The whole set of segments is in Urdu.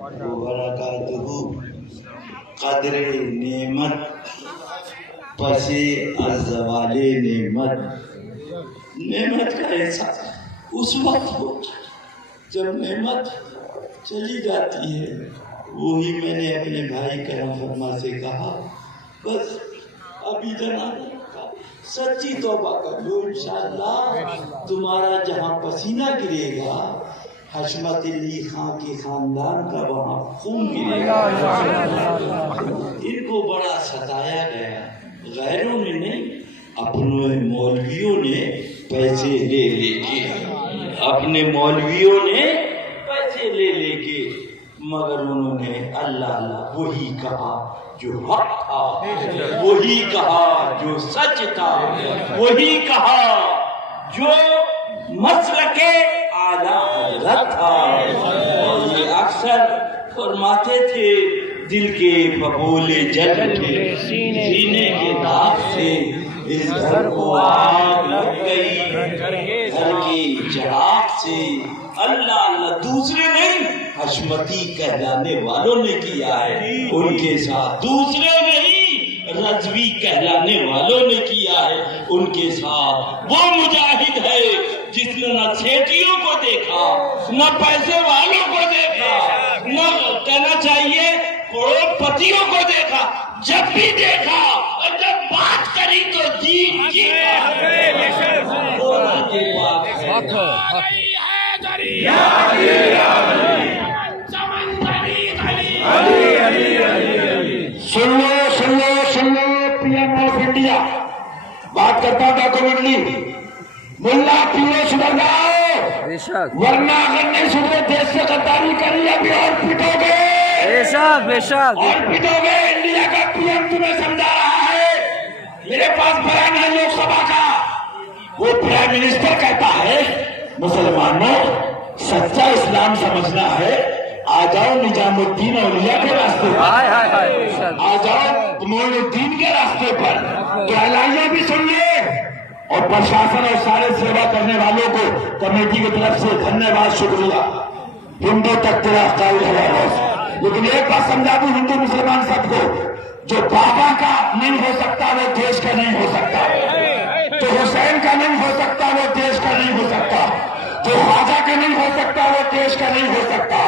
وبرکاتہ قدر نعمت پس از زوال نعمت. نعمت کا احساس اس وقت ہوتا ہے جب نعمت چلی جاتی ہے. وہی میں نے اپنے بھائی کرم فرما سے کہا بس ابھی جناب سچی توبہ کر لو، انشاءاللہ تمہارا جہاں پسینہ گرے گا حشمت علی خان کے خاندان کا وہاں خون گرے گا. ان کو بڑا ستایا گیا، غیروں نے نہیں، اپنے مولویوں نے پیسے لے لے کے، اپنے مولویوں نے پیسے لے لے کے، مگر انہوں نے اللہ اللہ وہی کہا جو حق تھا، وہی کہا جو سچ تھا، وہی کہا جو مسلک اعلیٰ حضرت تھا. اور یہ اکثر فرماتے تھے دل کے پھپھولے جل اٹھے سینے کے داغ سے، اس گھر کو آگ لگ گئی گھر کی چراغ سے. اللہ اللہ دوسرے نہیں، حشمتی کہلانے والوں نے کیا ہے ان کے ساتھ. دوسرے نہیں، رضوی کہلانے والوں نے کیا ہے ان کے ساتھ. وہ مجاہد ہے جس نے نہ سیٹیوں کو دیکھا، نہ پیسے والوں کو دیکھا، نہ کہنا چاہیے کروڑ پتیوں کو دیکھا. جب بھی دیکھا اور جب بات کری تو جیت سن لو پی ایم آف انڈیا بات کرتا ہوں ڈاکومنٹلی. ملا پیو سدھر جاؤ، ورنہ اگر نہیں سدھرے دیش سے غداری کری ابھی اور پٹو گے، اور پٹو گے. انڈیا کا پی ایم تمہیں سمجھا رہا ہے. میرے پاس بیان ہے لوک سبھا کا، وہ پرائم منسٹر کہتا ہے مسلمانوں سچا اسلام سمجھنا ہے آ جاؤ نظام الدین اولیاء کے راستے پر، آ جاؤ معین الدین کے راستے پر. تو اعلانیہ بھی سن لے، اور پرشاسن اور سارے سیوا کرنے والوں کو کمیٹی کی طرف سے دھنیہ واد، شکریہ. ہندو تک تیرا قائل ہے. لیکن ایک بات سمجھا دوں ہندو مسلمان سب کو، جو بابا کا نہیں ہو سکتا وہ دیش کا نہیں ہو سکتا، جو حسین کا نہیں ہو سکتا وہ دیش کا نہیں ہو سکتا، جو خواجہ کا نہیں ہو سکتا وہ دیش کا نہیں ہو سکتا.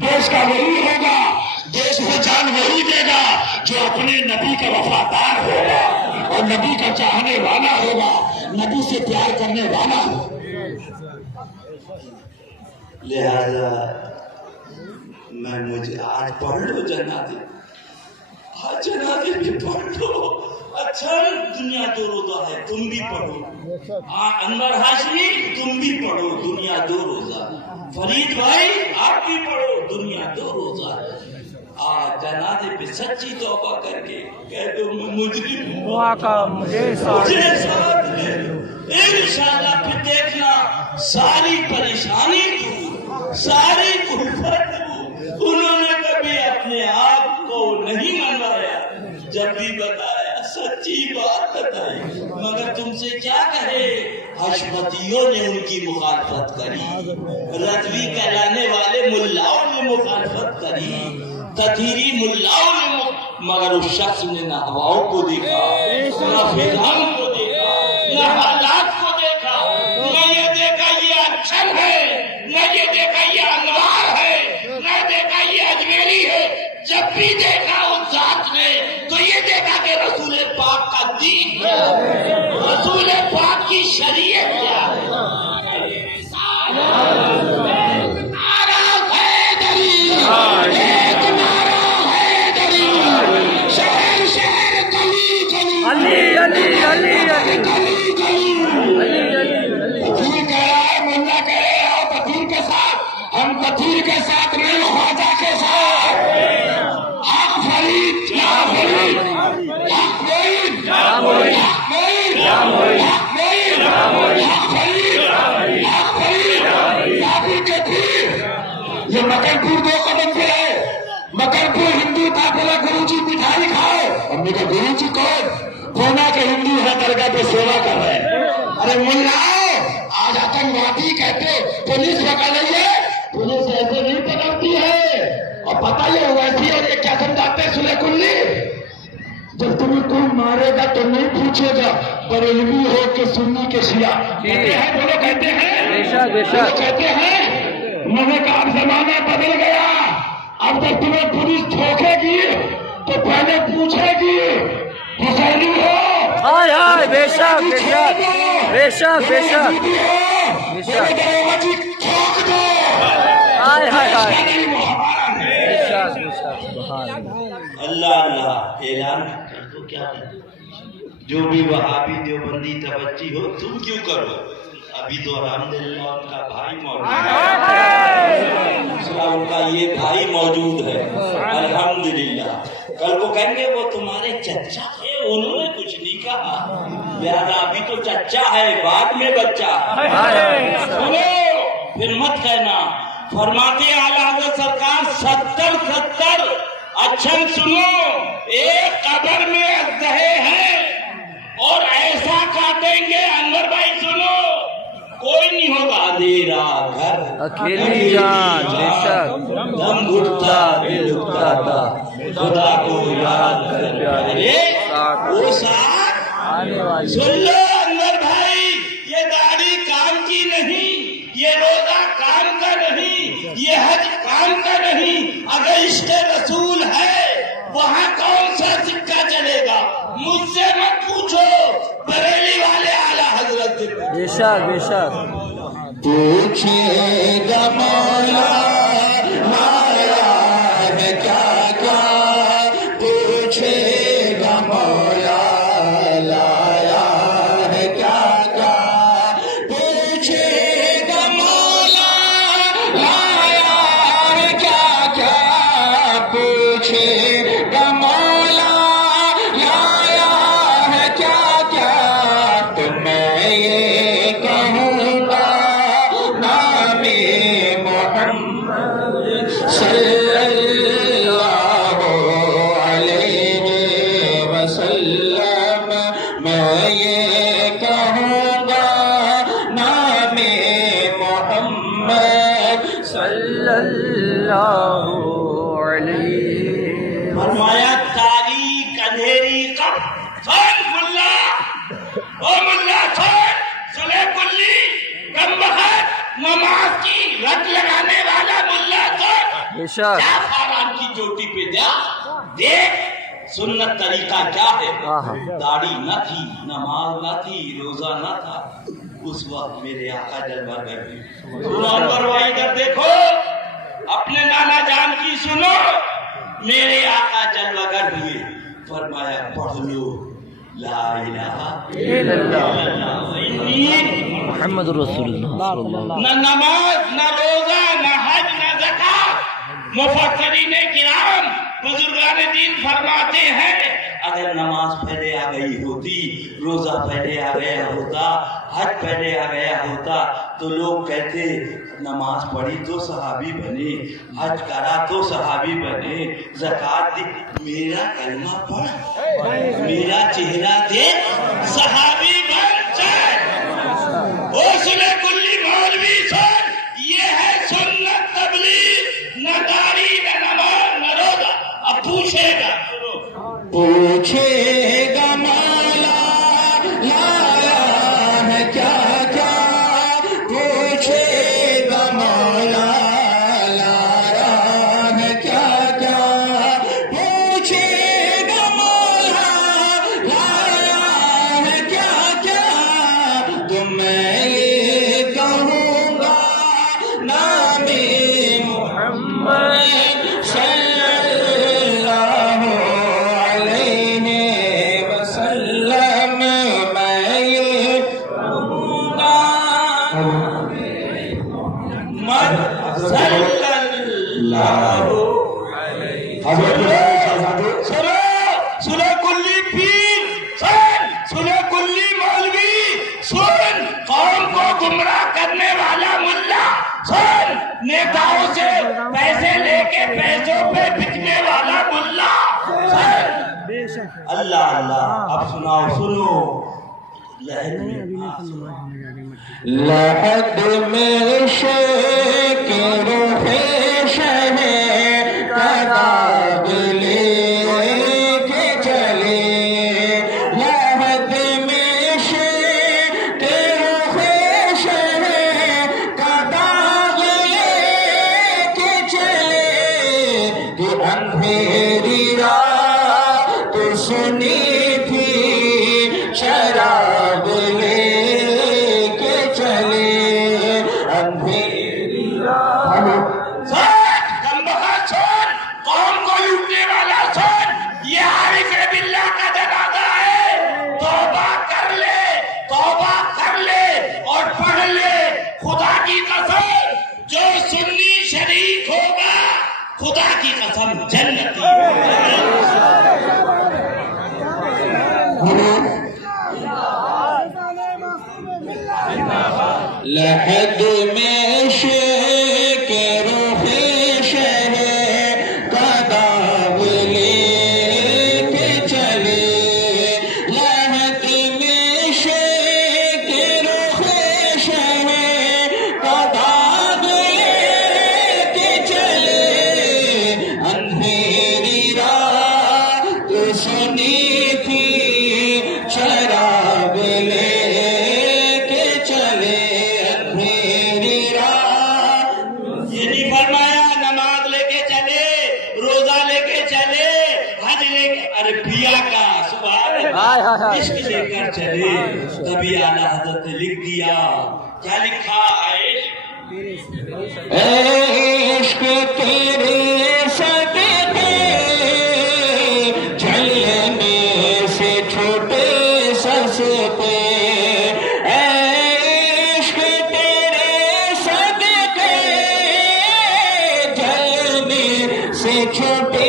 دیش کا وہی ہوگا، دیش کو جان وہی دے گا جو اپنے نبی کا وفادار ہوگا اور نبی کا چاہنے والا ہوگا، نبی سے پیار کرنے والا ہوگا. لہذا مجھے آج پڑھ لو جنازے، آج جنازے بھی پڑھ لو. اچھا دنیا دو روزہ ہے، تم بھی پڑھو. انور ہاشمی تم بھی پڑھو، دنیا دو روزہ. فرید بھائی آپ بھی پڑھو، دنیا دو روزہ. آج جنازے پہ سچی توبہ کر کے کہہ دو میں مجرم ہوں، مجھے ساتھ لے لو. انشاءاللہ پھر دیکھنا ساری پریشانی دور، ساری الفت دور. انہوں نے کبھی اپنے آپ کو نہیں منوایا، جب بھی بتایا سچی بات بتائی. مگر تم سے کیا کہے، حشمتیوں نے ان کی مخالفت کری، رضوی کہلانے والے ملاؤں نے مخالفت کری، تطہیری ملاؤں نے مگر اس شخص نے نہ ہواؤں کو دیکھا، نہ فضاؤں کو دیکھا، نہ حالات کو دیکھا، نہ یہ دیکھا یہ اچھل ہے، نہ یہ دیکھا یہ انوار ہے، نہ دیکھا یہ اجمیری ہے. جب بھی دیکھا اس ذات نے تو یہ دیکھا کہ رسول پاک کا دین کیا ہے، رسول پاک کی شریعت کیا ہے. نعرہ حیدری، ایک نعرہ حیدری، شہر شہر گلی گلی، علی علی علی علی گلی گلی. تطہیر کہہ رہا ہے، ملا کہہ رہے آؤ تطہیر کے ساتھ. ہم تطہیر کے ساتھ نہیں، خواجہ کے ساتھ. حق فرید یا فرید، حق فرید یا فرید، حق فرید یا فرید، حق فرید یا فرید، حق فرید یا فرید. پتا یہ ویسی اور یہ کیا سمجھاتے ہیں سلح کلی؟ جب تمہیں کوئی مارے گا تو نہیں پوچھے گا بریلوی ہو کہ سنی کے شیعہ. کہتے ہیں بولو، کہتے ہیں کہتے ہیں میں نے کہا اب زمانہ بدل گیا. اب جب تمہیں پولیس ٹھوکے گی تو پہلے پوچھے گی حسینی ہو. بے شک بے شک بے شک بے شک بے شک ٹھوک دو. اللہ اللہ اعلان کر دو. کیا جو بھی وہابی دیوبندی توجہ ہو تم کیوں کرو؟ ابھی تو الحمدللہ ان کا بھائی موجود ہے، ان کا یہ بھائی موجود ہے الحمدللہ. کل کو کہیں گے وہ تمہارے چچا تھے، انہوں نے کچھ نہیں کہا، لہذا ابھی تو چچا ہے، بعد میں بچہ. سنو پھر مت کہنا. فرماتے اعلیٰ حضرت سرکار 70 اچھا سنو، ایک قبر میں اژدہے ہیں اور ایسا کاٹیں گے. انور بھائی سنو، کوئی نہیں ہوگا. اندھیرا گھر اکیلی جان بے شک دم گھٹتا دل اٹھاتا خدا کو یاد کر پیارے وہ ساتھ آنے والی. سن لو انور بھائی، یہ داڑھی کام کی نہیں، یہ روزہ کام کا نہیں، یہ حج کام کا نہیں. اگر عشق رسول ہے وہاں کون سا سکہ چلے گا؟ مجھ سے مت پوچھو، بریلی والے اعلیٰ حضرت سے بے شک بے شک. پوچھے گا مولا لایا ہے کیا کیا، پوچھے گا مولا لایا ہے کیا کیا، پوچھے گا مولا لایا ہے کیا کیا، پوچھے گا مولا لایا ہے کیا کیا. تو میں یہ کہوں گا نام محمد صلی اللہ علیہ وسلم. میں یہ کہوں گا نام محمد صلی اللہ علیہ. فرمایا تاریخ اندھیری کب سن ملا او ملا سن سلح کلی کم بخت نماز کی رٹ لگانے والا ملا سن بے شک کیا خاران کی چوٹی پہ جا دیکھ سنت طریقہ کیا ہے. داڑھی نہ تھی، نماز نہ تھی، روزہ نہ تھا. اس وقت میرے آقا جلوہ گر ہوئے. انور بھائی ادھر دیکھو، اپنے نانا جان کی سنو. میرے آقا جلوہ گر ہوئے، فرمایا پڑھ لو لا الہ الا اللہ انی محمد رسول اللہ صلی اللہ. نہ نماز نہ روزہ نہ حج نہ زکات. مفسرین کرام بزرگان دین فرماتے ہیں اگر نماز پہلے آ گئی ہوتی، روزہ پہلے آ گیا ہوتا، حج پہلے آ گیا ہوتا تو لوگ کہتے نماز پڑھی تو صحابی بنے، حج کرا تو صحابی بنے، زکات دی. میرا کلمہ پڑھ، میرا چہرہ دیکھ، صحابی بن جائے. او سلح کلی مولوی سن، یہ ہے سنت تبلیغ. نہ داڑھی نہ نماز نہ روزہ. اب پوچھے گا پوچھے گا مولا لایا ہے کیا کیا، پوچھے گا مولا لایا ہے کیا کیا، پوچھے گا مولا لایا ہے کیا کیا. تو میں یہ کہوں گا نام محمد صلی اللہ علیہ وسلم. میں یہ کہوں گا محمد صلی اللہ. سنو سلح کلی پیر سن، سلح کلی مولوی سن، قوم کو گمراہ کرنے والا ملا سن، نیتاؤں سے پیسے لے کے پیسوں پہ بکنے والا ملا سن. اللہ اللہ. اب سناؤ، سنو لہر میں لحد میں شے کے روح شہ کا اندھیری رات سنی تھی شراب لے کے چلے اندھیری رات قوم کو لوٹنے والا سن یہ عارف باللہ کا جنازہ ہے توبہ کر لے اور پڑھ لے خدا کی قسم جو سنی شریک ہوگا خدا کی قسم جنتی لحد میں شیک روح شہر کا داغ لے کے چلے لحد میں شیک روح شہر کا داغ لے کے چلے اندھیری رات سنی تھی شراب لے عشق لے کر چلے تبھی اعلی حضرت نے لکھ دیا کیا لکھا عشق تیرے صدقے جلنے سے چھوٹے سستے عشق تیرے صدقے جلنے سے چھوٹے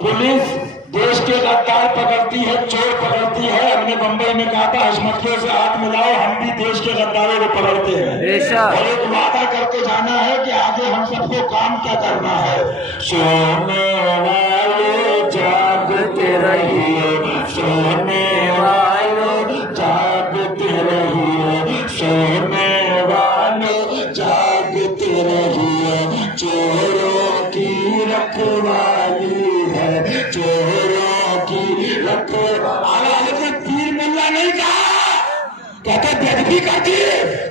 پولیس دیش کے غدار پکڑتی ہے چور پکڑتی ہے ہم نے بمبئی میں کہا تھا حشمتیوں سے ہاتھ ملاؤ ہم بھی دیش کے غداروں کو پکڑتے ہیں اور ایک وعدہ کر کے جانا ہے کہ آگے ہم سب کو کام کیا کرنا ہے سونے والے جاگتے رہیے سونے والے جاگتے رہیے سونے والے جاگتے رہیے چوروں کی رکھوالی چوروں کی اعلیٰ حضرت پیر ملا نہیں کہا کہتے بیدبی کرتی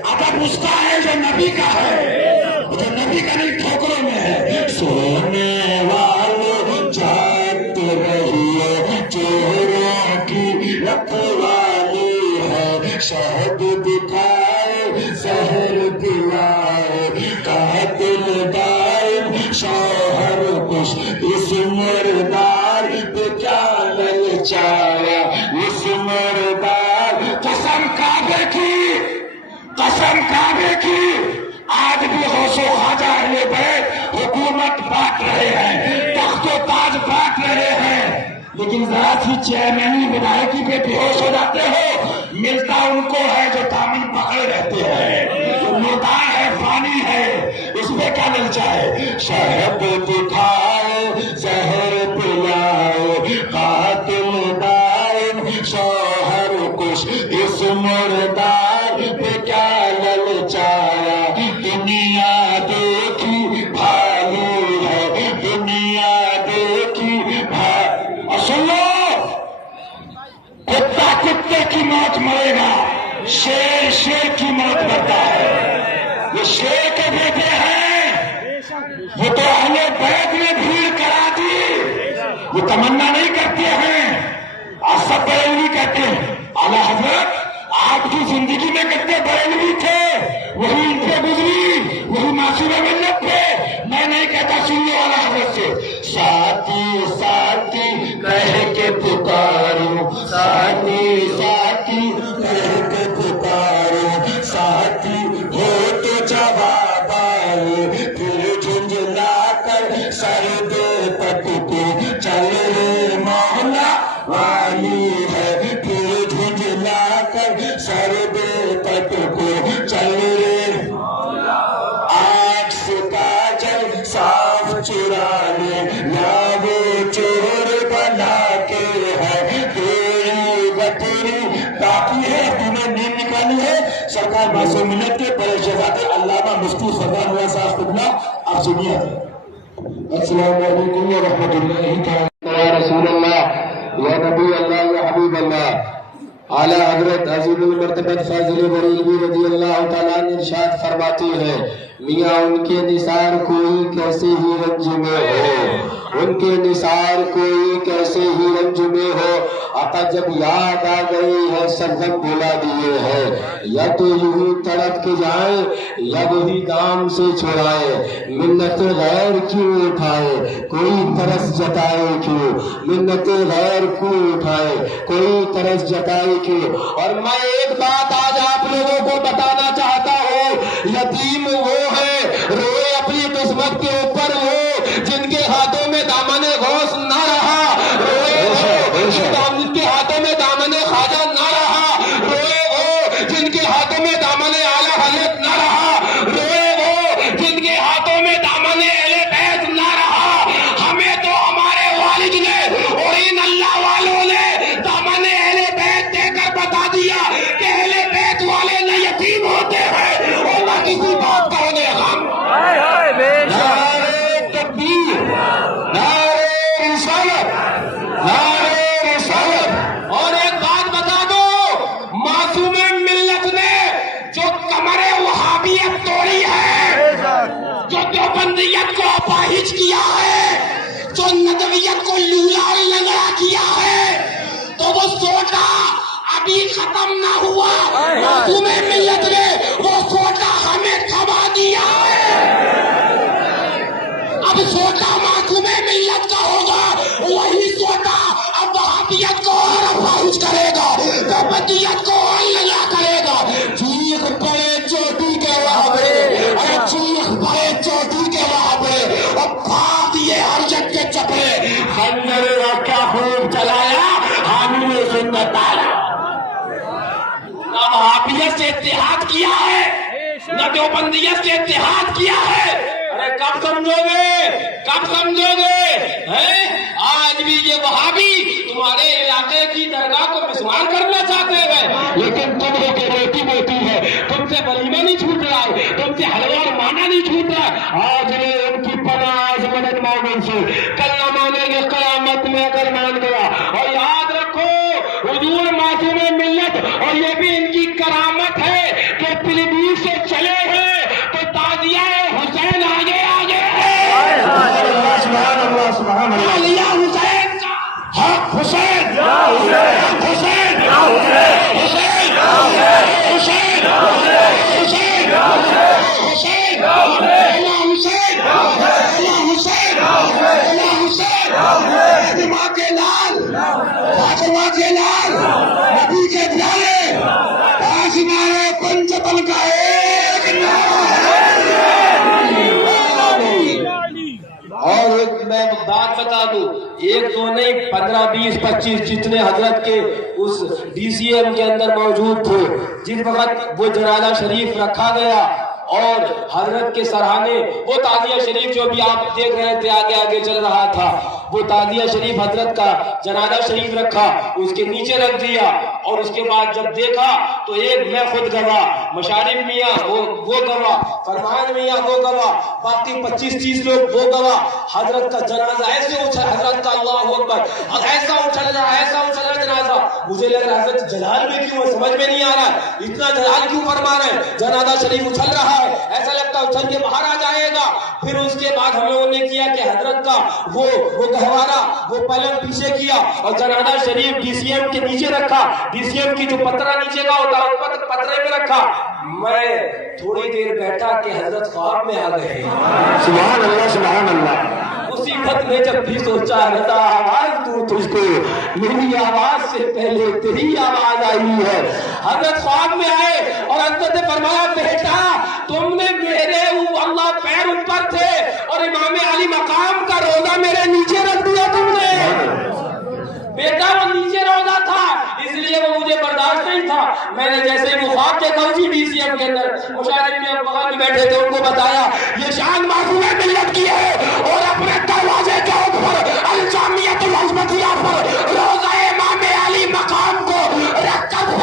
ادب اس کا ہے جو نبی کا ہے جو نبی کا نہیں ٹھوکروں میں ہے سونے والے جاگتے رہیے چوروں کی رکھوالی ہے شہد دکھائے زہر دلائے قاتل دائم شوہر کش اس مردار پہ کیا للچایا اس مردار قسم کعبے کی آج بھی غوث و خواجہ اہل بیت حکومت بانٹ رہے ہیں تخت و تاج بانٹ رہے ہیں لیکن ذرا سی چیئرمینی ودایکی پہ بے ہوش ہو جاتے ہو ملتا ان کو ہے جو دامن پکڑے رہتے ہیں جو مردار ہے فانی ہے اس پہ کیا للچائے شہد دکھائے زہر پلائے قاتل دائم شوہر کش اس مردار پہ کیا للچایا دنیا دیکھی بھالی ہے دنیا دیکھی اور سن لو کتا کتے کی موت مرے گا شیر شیر کی موت مرتا ہے یہ شیر کے بیٹے ہیں وہ تو اہل بیت میں بھیڑ کرا دی وہ تمنا نہیں کرتے ہیں آج سب بریلوی کہتے ہیں اعلیٰ حضرت آپ کی زندگی میں کتنے بریلوی تھے وہی ان سے گزری وہی معصوم ملت تھے میں نہیں کہتا سننے والا حضرت سے ساتھی ساتھی کہہ کے پکارو ساتھی ساتھی کہہ کے پکارو ساتھی ہو تو جواب آئے پھر جھنجھلا کر سر دے پٹ کو چل رے مولا والی ہے پھر جھنجھلا کر سر دے پٹ کو چل رے آنکھ سے کاجل صاف چرا لے یا وہ چور بنا کے ہے تیری بطری باقی ہے, تمہیں نیند نکالنی ہے. سرکار معصوم ملت کے بڑے شہزادے علامہ مفتی سردار مرزا صاحب قبلہ, آپ سنیے. السلام علیکم ورحمۃ اللہ تعالی. یا رسول اللہ, یا نبی اللہ, یا حبیب اللہ. اعلیٰ حضرت عظیم المرتبت فاضل بریلوی رضی اللہ تعالیٰ عنہ ارشاد فرماتے ہیں, میاں ان کے نثار کوئی کیسے ہی رنج میں ہو, ان کے نثار کوئی کیسے ہی رنج میں ہو. آقا جب یاد آ گئی ہے سب غم بھلا دیے ہیں, یا تو یوں تڑپ کے جائیں یا وہی دام سے چھڑائے. منت غیر کیوں اٹھائے کوئی ترس جتائے کیوں, منت غیر کیوں اٹھائے کوئی ترس جتائے کیوں. اور میں ایک بات آج آپ لوگوں کو بتانا چاہتا ہوں, یتیم وہ ہے روئے اپنی قسمت کے اوپر وہ جن کے ہاتھوں میں دامن غوث نہ رہا, روئے وہ جن کے ہاتھوں میں دامن خواجہ نہ رہا, روئے وہ جن کے ہاتھوں میں دامن اعلیٰ حضرت نہ رہا, روئے وہ جن کے ہاتھوں میں دامن اہل بیت نہ رہا. ہمیں تو ہمارے والد نے اور ان اللہ والوں نے دامن اہل بیت دے کر بتا دیا کہ اہل بیت والے نہ یتیم ہوتے ہیں اور نہ کسی بات کا انہیں غم. نعرہ تکبیر, نعرہ رسالت, نعرہ رسالت. اور ایک بات بتا دو, معصوم ملت نے جو کمر وہابیت توڑی ہے, جو دیوبندیت کو اپاہج کیا ہے, جو ندویت کو لولا اور لنگڑا کیا ہے, تو وہ سوٹا ابھی ختم نہ ہوا. معصوم ملت نے وہ سوٹا ہمیں تھما دیا ہے. اب سوٹا معصوم ملت کا ہوگا, وہی سوٹا اب وہابیت کو اور اپاہج کرے گا, دیوبندیت کو اور لنگڑا کرے گا. چیخ پڑے چوٹی کے وہاں پہ, ارے چیخ پڑے چوٹی کے وہاں پہ, اور پھاڑ دیے ہر جگ کے چپڑے. خنجر کیا خوب چلایا حامل سنت آیا. نہ وہابیت سے اتحاد کیا ہے, نہ دیوبندیت سے اتحاد کیا ہے. ارے کب سمجھو گے, کب سمجھو گے؟ آج بھی یہ وہابی تمہارے علاقے کی درگاہ کو مسمار کرنا چاہتے ہیں, لیکن تم ہو کے روٹی موٹی ہے, تم سے ولیمہ نہیں چھوٹ رہا ہے, تم سے حلوہ اور مانا نہیں چھوٹ رہا. آج میں ان کی پناہ مدد مانگوں سے, کل نہ مانیں گے قیامت میں اگر مان گیا. اور یاد رکھو حضور معصوم ملت, اور یہ بھی ان کی کرامت ہے کہ پیلیبھیت سے چلے ہیں تو تازیہ حسین آگے آگے ہے. سبحان اللہ, سبحان اللہ. تازیہ حسین کا حق حسین, حق حسین, حسین, حسین, حسین, حسین, حسین, اللہ حسین, اللہ حسین, اللہ حسین. فاطمہ کے لال, فاطمہ کے لال, نبی کے پیارے, آسمان پنجتن کا ایک نعرہ ہے. اور ایک میں بات بتا دوں, ایک دو نہیں 15 20 25 جتنے حضرت کے اس ڈی سی ایم کے اندر موجود تھے, جس وقت وہ جنازہ شریف رکھا گیا اور حضرت کے سرہانے وہ تعزیہ شریف جو بھی آپ دیکھ رہے تھے آگے آگے چل رہا تھا, وہ تعزیہ شریف حضرت کا جنازہ شریف رکھا, اس کے نیچے رکھ دیا. اور اس کے بعد جب دیکھا تو ایک میں خود گواہ, مشارف میاں وہ گواہ, فرمان میاں وہ گواہ, باقی 25-30 لوگ وہ گواہ. حضرت کا جنازہ ایسے اچھل, حضرت کا اللہ اکبر ایسا اچھل رہا, ایسا اچھل رہا جنازہ. مجھے لگ رہا حضرت جلال میں کیوں ہے, سمجھ میں نہیں آ رہا اتنا جلال کیوں فرما رہے ہیں. جنازہ شریف اچھل رہا ہے, ایسا لگتا ہے اچھل کے باہر آ جائے گا. پھر اس کے بعد ہم لوگوں نے کیا کہ حضرت کا وہ گہوارہ وہ پلنگ پیچھے کیا اور جنازہ شریف ڈی سی ایم کے نیچے رکھا. ڈی سی ایم کی جو پترا نیچے کا ہوتا ہے پترے میں رکھا. میں تھوڑی دیر بیٹھا کہ حضرت خواب میں آ گئے. سبحان اللہ, سبحان اللہ. اسی خط میں جب بھی سوچا رضا آواز دوں تجھ کو, میری آواز سے پہلے تیری آواز آئی ہے. حضرت خواب میں آئے اور حضرت نے فرمایا بیٹا تم نے میرے اللہ پیر اوپر تھے اور امام علی مقام کا روزہ میرے نیچے رکھ دیا تم نے. بیٹا وہ نیچے روزہ تھا اس لیے وہ مجھے برداشت نہیں تھا. میں نے جیسے ہی وہ خواب دیکھا اسی ڈی سی ایم کے اندر مشاہدے میں بغل میں بیٹھے تھے, ان کو بتایا یہ شان معصوم ملت کی ہے اور اپنے دروازے کے اوپر الجامعۃ الازمتیہ پر روزہ امام علی مقام کو رکھ کر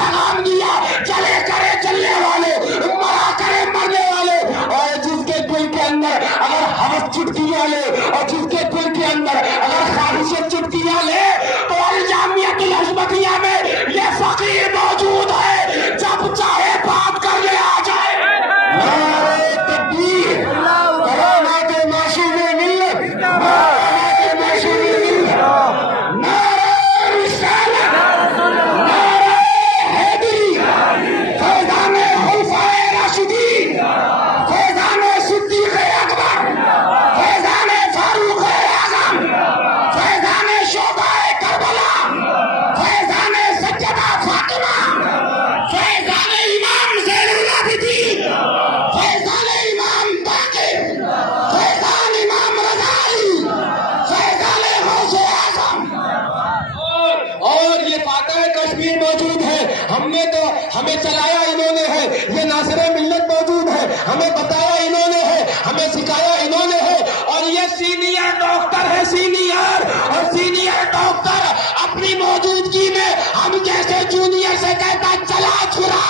ہمیں چلایا انہوں نے ہے، یہ ناصر ملت موجود ہے، ہمیں بتایا انہوں نے ہے، ہمیں سکھایا انہوں نے ہے، اور یہ سینئر ڈاکٹر ہے، سینئر، اور سینئر ڈاکٹر اپنی موجودگی میں ہم جیسے جونیئر سے کہتا چلا چھڑا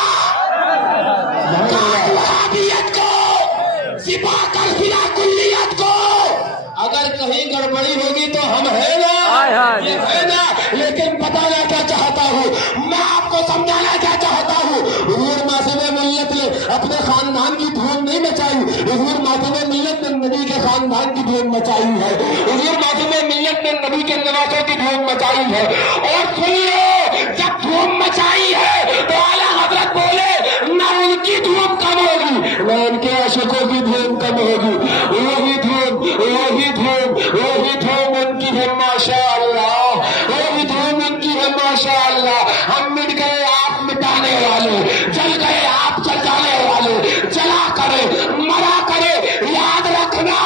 وہابیت کو سپا کر خلا کلیت کو، اگر کہیں گڑبڑی ہوگی تو ہم ہے نا، یہ ہے نا، لیکن بتانا کیا چاہتا ہوں، میں آپ کو سمجھانا کیا چاہتا ہوں، حضور معصوم ملت نے اپنے خاندان کی دھوم نہیں مچائی، حضور معصوم ملت نے نبی کے خاندان کی دھوم مچائی ہے، حضور معصوم ملت نے نبی کے نواسوں کی دھوم مچائی ہے، اور سن لو جب دھوم مچائی ہے تو اعلیٰ حضرت بولے نہ ان کی دھوم کم ہوگی نہ ان کے عاشقوں کی دھوم کم ہوگی، وہی دھوم ان کی ہے ماشاء اللہ، وہی دھوم ان کی ہے ماشاء اللہ، ہم مٹ گئے آپ مٹانے والے، جل گئے آپ جلانے والے، جلا کرے مرا کرے، یاد رکھنا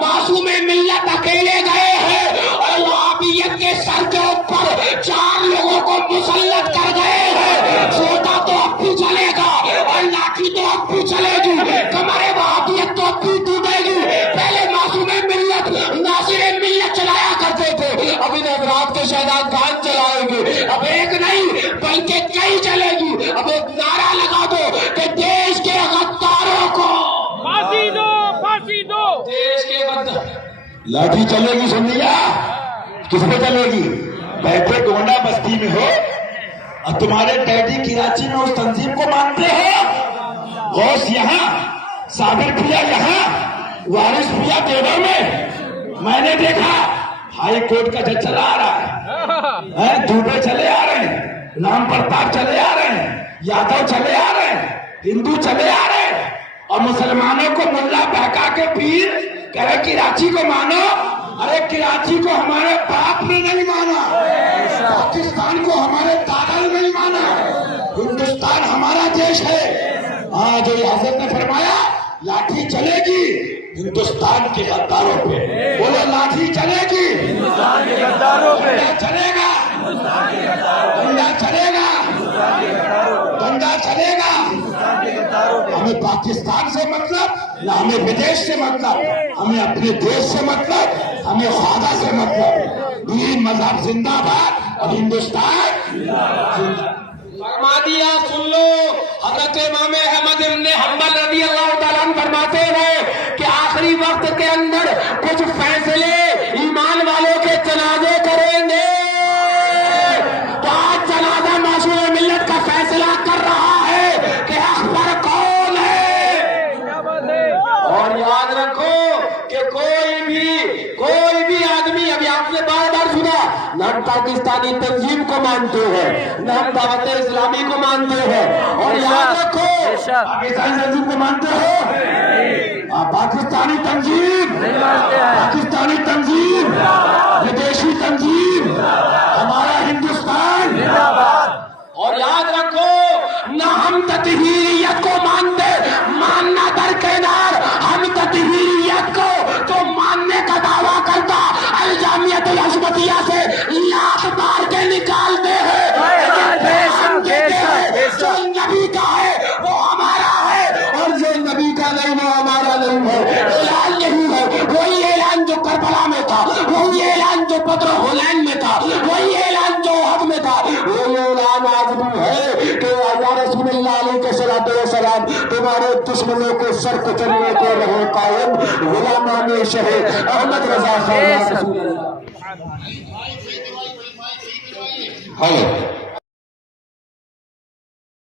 معصوم ملت اکیلے گئے ہیں اور وہابیت کے سر کے اوپر 4 لوگوں کو مسلط کر گئے ہیں، چھوٹا تو اب بھی چلے گا اور لاٹھی تو اب بھی چلے گی، کمرے وہابیت تو اب بھی ٹوٹے گی، پہلے معصوم ملت ناصر ملت چلایا کرتے تھے، اب ان حضرات کے شہزاد خان چلائیں گے، اب ایک نہیں بلکہ کئی چلے گی، اب ایک نعرہ لگا دو کہ دیش کے غداروں کو پھانسی دو، پھانسی دو، دیش کے غدار، لاٹھی چلے گی، سن لیا کس پہ چلے گی؟ بیٹھے گونڈا بستی میں ہو اور تمہارے ڈیڈی کراچی میں اس تنظیم کو مانتے ہو، غوث یہاں، صابر پیا یہاں، وارث پیا دیوبند میں نے دیکھا ہائی کورٹ کا جج چلا آ رہا ہے، دوبے چلے آ رہے ہیں، رام پرتاپ چلے آ رہے ہیں، یادو چلے آ رہے ہیں، ہندو چلے آ رہے ہیں، اور مسلمانوں کو ملا بہکا کے پیر کہہ رہے کراچی کو مانو، ارے کراچی کو ہمارے باپ نے نہیں مانا، پاکستان کو ہمارے دادا نے نہیں مانا، ہندوستان ہمارا دیش ہے، آج حضرت نے فرمایا لاٹھی چلے گی ہندوستان کے غداروں پہ، بولو لاٹھی چلے گی ہندوستان کے غداروں پہ، چلے گا ڈنڈا چلے گا، ڈنڈا چلے گا، ہمیں پاکستان سے مطلب نہ ہمیں ودیش سے مطلب، ہمیں اپنے دیش سے مطلب، ہمیں خدا سے مطلب، دین مذہب زندہ باد اور ہندوستان فرما دیا، سن لو حضرت امام احمد ابن حنبل رضی اللہ تعالیٰ عنہ فرماتے ہیں کہ آخری وقت کے اندر کچھ فیصلے ایمان والوں کے جنازے کریں گے، تو آج جنازہ معصوم ملت کا فیصلہ کر رہا ہے کہ اخبار کون ہے، اور یاد رکھو کہ کوئی بھی آدمی، ابھی آپ نے بار بار سنا، نہ ہم پاکستانی تنظیم کو مانتے ہیں، نہ ہم دعوت اسلامی کو مانتے ہیں، اور یاد رکھو پاکستانی تنظیم کو مانتے ہو، پاکستانی تنظیم، پاکستانی تنظیم، ودیشی تنظیم، ہمارا ہندوستان، اور یاد رکھو نہ ہم تطہیریت کو مانتے، ماننا درکنار، ہم تطہیریت کو تو ماننے کا دعویٰ کرتا الجامعۃ الحزبیہ سے لاکھ مار کے نکالتے ہیں، جو نبی کا ہے وہ ہمارا ہے اور جو نبی کا نہیں وہ ہمارا نہیں ہے، اعلان یہی ہے، وہی اعلان جو کربلا میں تھا، وہی اعلان جو بدر ہنین میں تھا، وہی اعلان جو احد میں تھا، وہی اعلان آج بھی ہے کہ یا رسول اللہ علیہ السلام تمہارے دشمنوں کو سر کچلنے کو رہے قائم، غلامان شہید احمد رضا خان رسول اللہ۔